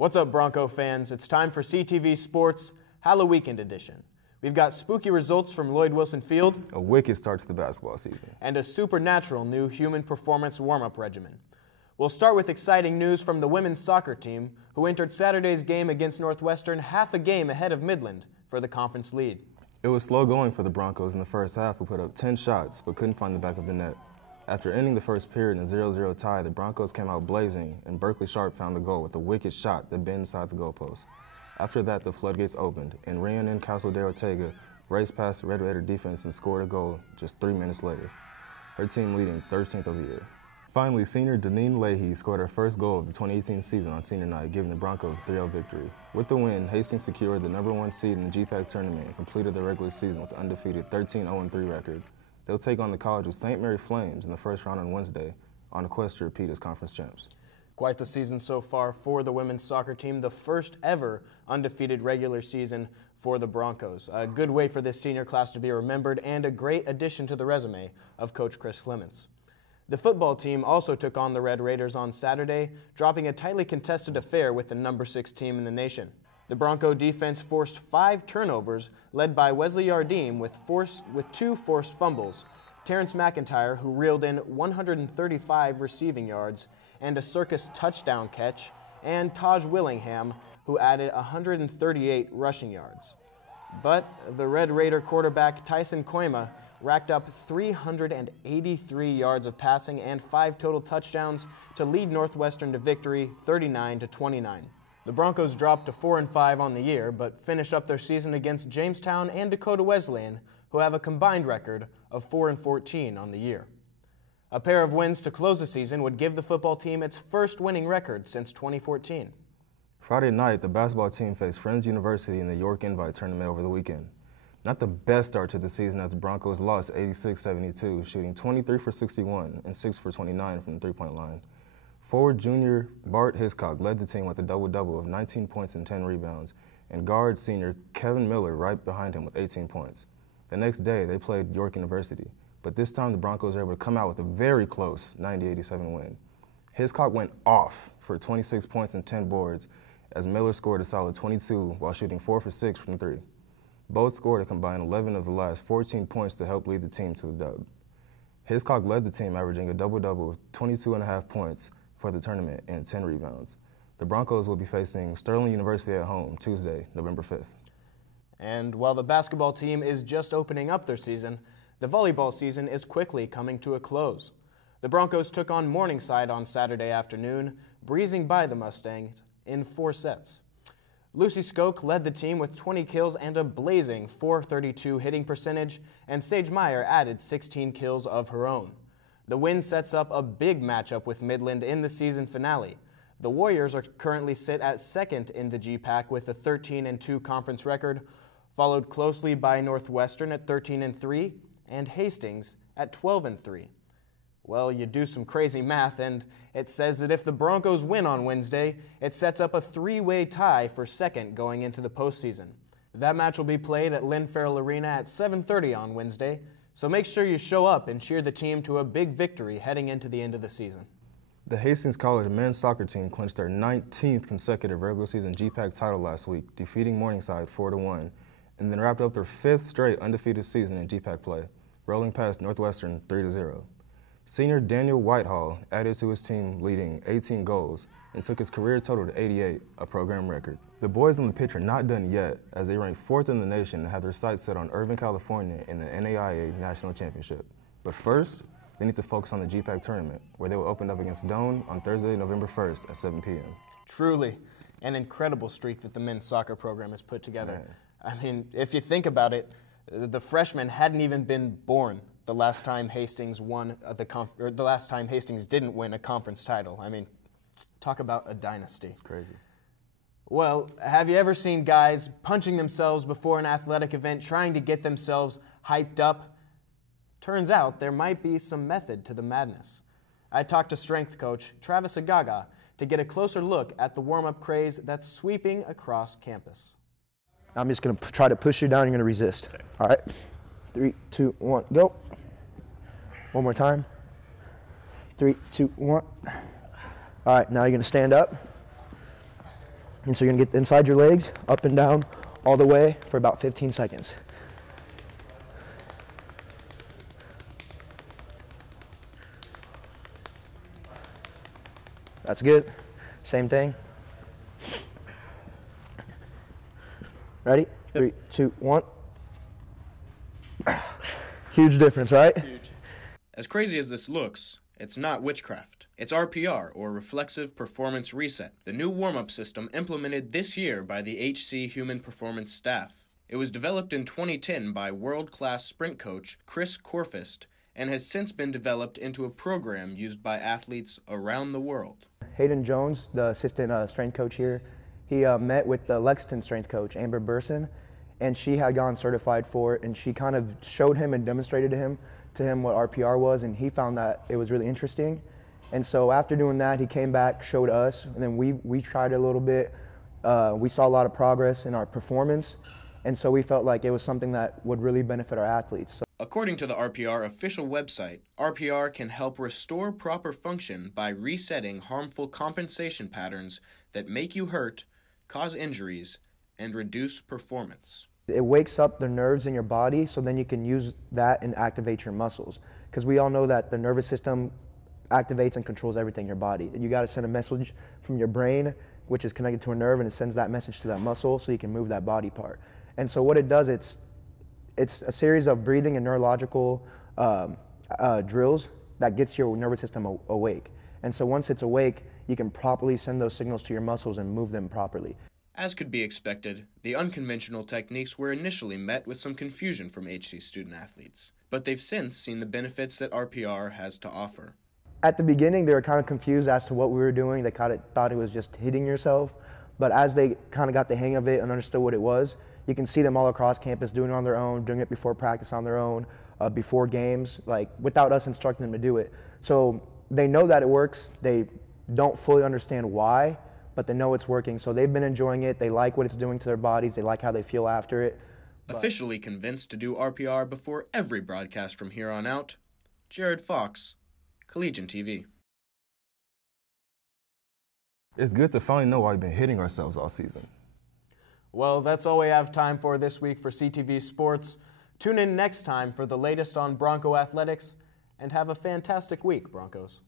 What's up, Bronco fans? It's time for CTV Sports Halloween edition. We've got spooky results from Lloyd Wilson Field, a wicked start to the basketball season, and a supernatural new human performance warm-up regimen. We'll start with exciting news from the women's soccer team, who entered Saturday's game against Northwestern half a game ahead of Midland for the conference lead. It was slow going for the Broncos in the first half, who put up 10 shots but couldn't find the back of the net. After ending the first period in a 0-0 tie, the Broncos came out blazing, and Berkeley Sharp found the goal with a wicked shot that bent inside the goalpost. After that, the floodgates opened, and Rhiannon Castle de Ortega raced past the Red Raider defense and scored a goal just 3 minutes later, her team leading 13th of the year. Finally, senior Deneen Leahy scored her first goal of the 2018 season on senior night, giving the Broncos a 3-0 victory. With the win, Hastings secured the #1 seed in the GPAC tournament and completed their regular season with an undefeated 13-0-3 record. They'll take on the College of St. Mary Flames in the first round on Wednesday on a quest to repeat as conference champs. Quite the season so far for the women's soccer team, the first ever undefeated regular season for the Broncos. A good way for this senior class to be remembered and a great addition to the resume of Coach Chris Clements. The football team also took on the Red Raiders on Saturday, dropping a tightly contested affair with the #6 team in the nation. The Bronco defense forced 5 turnovers, led by Wesley Yardim with 2 forced fumbles, Terrence McIntyre, who reeled in 135 receiving yards and a circus touchdown catch, and Taj Willingham, who added 138 rushing yards. But the Red Raider quarterback Tyson Koima racked up 383 yards of passing and 5 total touchdowns to lead Northwestern to victory 39-29. The Broncos dropped to 4-5 on the year, but finished up their season against Jamestown and Dakota Wesleyan, who have a combined record of 4-14 on the year. A pair of wins to close the season would give the football team its first winning record since 2014. Friday night, the basketball team faced Friends University in the York Invite tournament over the weekend. Not the best start to the season, as the Broncos lost 86-72, shooting 23 for 61 and 6 for 29 from the three-point line. Forward junior Bart Hiscock led the team with a double-double of 19 points and 10 rebounds, and guard senior Kevin Miller right behind him with 18 points. The next day, they played York University, but this time the Broncos were able to come out with a very close 90-87 win. Hiscock went off for 26 points and 10 boards, as Miller scored a solid 22 while shooting 4 for 6 from 3. Both scored a combined 11 of the last 14 points to help lead the team to the dub. Hiscock led the team, averaging a double-double of 22.5 points for the tournament and 10 rebounds. The Broncos will be facing Sterling University at home Tuesday, November 5th. And while the basketball team is just opening up their season, the volleyball season is quickly coming to a close. The Broncos took on Morningside on Saturday afternoon, breezing by the Mustangs in 4 sets. Lucy Skoke led the team with 20 kills and a blazing .432 hitting percentage, and Sage Meyer added 16 kills of her own. The win sets up a big matchup with Midland in the season finale. The Warriors are currently sit at 2nd in the GPAC with a 13-2 conference record, followed closely by Northwestern at 13-3 and Hastings at 12-3. Well, you do some crazy math, and it says that if the Broncos win on Wednesday, it sets up a 3-way tie for 2nd going into the postseason. That match will be played at Lynn Farrell Arena at 7:30 on Wednesday, so make sure you show up and cheer the team to a big victory heading into the end of the season. The Hastings College men's soccer team clinched their 19th consecutive regular season GPAC title last week, defeating Morningside 4-1, and then wrapped up their 5th straight undefeated season in GPAC play, rolling past Northwestern 3-0. Senior Daniel Whitehall added to his team, leading 18 goals, and took his career total to 88, a program record. The boys on the pitch are not done yet, as they rank 4th in the nation and have their sights set on Irvine, California in the NAIA National Championship. But first, they need to focus on the GPAC tournament, where they will open up against Doane on Thursday, November 1st at 7 p.m. Truly an incredible streak that the men's soccer program has put together. Man. I mean, if you think about it, the freshmen hadn't even been born the last time Hastings won the last time Hastings didn't win a conference title. I mean, talk about a dynasty. It's crazy. Well, have you ever seen guys punching themselves before an athletic event, trying to get themselves hyped up? Turns out there might be some method to the madness. I talked to strength coach Travis Agagah to get a closer look at the warm-up craze that's sweeping across campus. I'm just going to try to push you down. You're going to resist. All right. 3, 2, 1, go. One more time. 3, 2, 1. All right, now you're going to stand up. And so you're gonna get inside your legs, up and down, all the way for about 15 seconds. That's good. Same thing. Ready? 3, 2, 1. Huge difference, right? Huge. As crazy as this looks, it's not witchcraft. It's RPR, or Reflexive Performance Reset, the new warm-up system implemented this year by the HC Human Performance staff. It was developed in 2010 by world-class sprint coach Chris Corfist and has since been developed into a program used by athletes around the world. Hayden Jones, the assistant strength coach here, he met with the Lexington strength coach, Amber Burson, and she had gone certified for it, and she kind of showed him and demonstrated to him what RPR was, and he found that it was really interesting. And so after doing that, he came back, showed us, and then we tried it a little bit. We saw a lot of progress in our performance, and so we felt like it was something that would really benefit our athletes. So according to the RPR official website, RPR can help restore proper function by resetting harmful compensation patterns that make you hurt, cause injuries, and reduce performance. It wakes up the nerves in your body, so then you can use that and activate your muscles. Because we all know that the nervous system activates and controls everything in your body. You got to send a message from your brain, which is connected to a nerve, and it sends that message to that muscle so you can move that body part. And so what it does, it's a series of breathing and neurological drills that gets your nervous system awake. And so once it's awake, you can properly send those signals to your muscles and move them properly. As could be expected, the unconventional techniques were initially met with some confusion from HC student athletes, but they've since seen the benefits that RPR has to offer. At the beginning, they were kind of confused as to what we were doing. They kind of thought it was just hitting yourself, but as they kind of got the hang of it and understood what it was, you can see them all across campus doing it on their own, doing it before practice on their own, before games, like without us instructing them to do it. So they know that it works. They don't fully understand why, but they know it's working. So they've been enjoying it. They like what it's doing to their bodies. They like how they feel after it. Officially convinced to do RPR before every broadcast from here on out, Jerod Fox, Collegian TV. It's good to finally know why we've been hitting ourselves all season. Well, that's all we have time for this week for CTV Sports. Tune in next time for the latest on Bronco athletics, and have a fantastic week, Broncos.